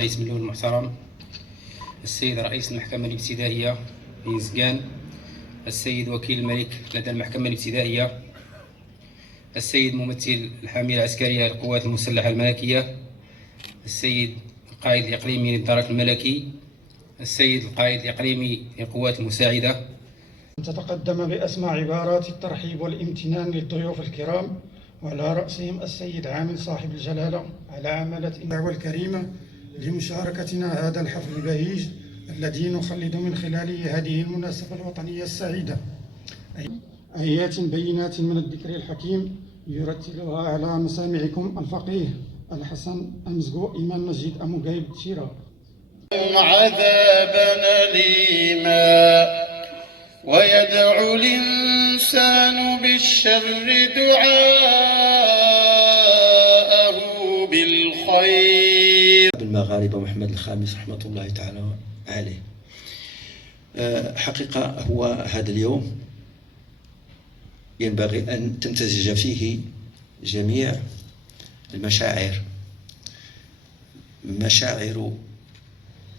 رئيس الملول المحترم، السيد رئيس المحكمة الابتدائية في زكان، السيد وكيل الملك لدى المحكمة الابتدائية، السيد ممثل الحامية العسكرية للقوات المسلحة الملكية، السيد القائد الإقليمي للدرك الملكي، السيد القائد الإقليمي للقوات المساعدة. تتقدم بأسمى عبارات الترحيب والامتنان للضيوف الكرام، وعلى رأسهم السيد عامل صاحب الجلالة على عملة الدعوة الكريمة لمشاركتنا هذا الحفل البهيج الذي نخلد من خلاله هذه المناسبة الوطنية السعيدة. آيات بينات من الذكر الحكيم يرتلها على مسامعكم الفقيه الحسن المزقو إمام مسجد أم قايب شيرا. عذابا أليما ويدعو الإنسان بالشر دعاءه بالخير. بالمغاربة محمد الخامس رحمة الله تعالى عليه. حقيقة هو هذا اليوم ينبغي أن تمتزج فيه جميع المشاعر، مشاعر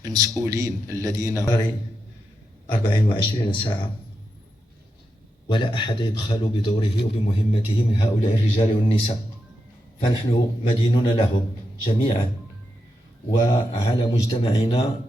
المسؤولين الذين 24 ساعة، ولا أحد يبخل بدوره وبمهمته من هؤلاء الرجال والنساء، فنحن مدينون لهم جميعا، وعلى مجتمعنا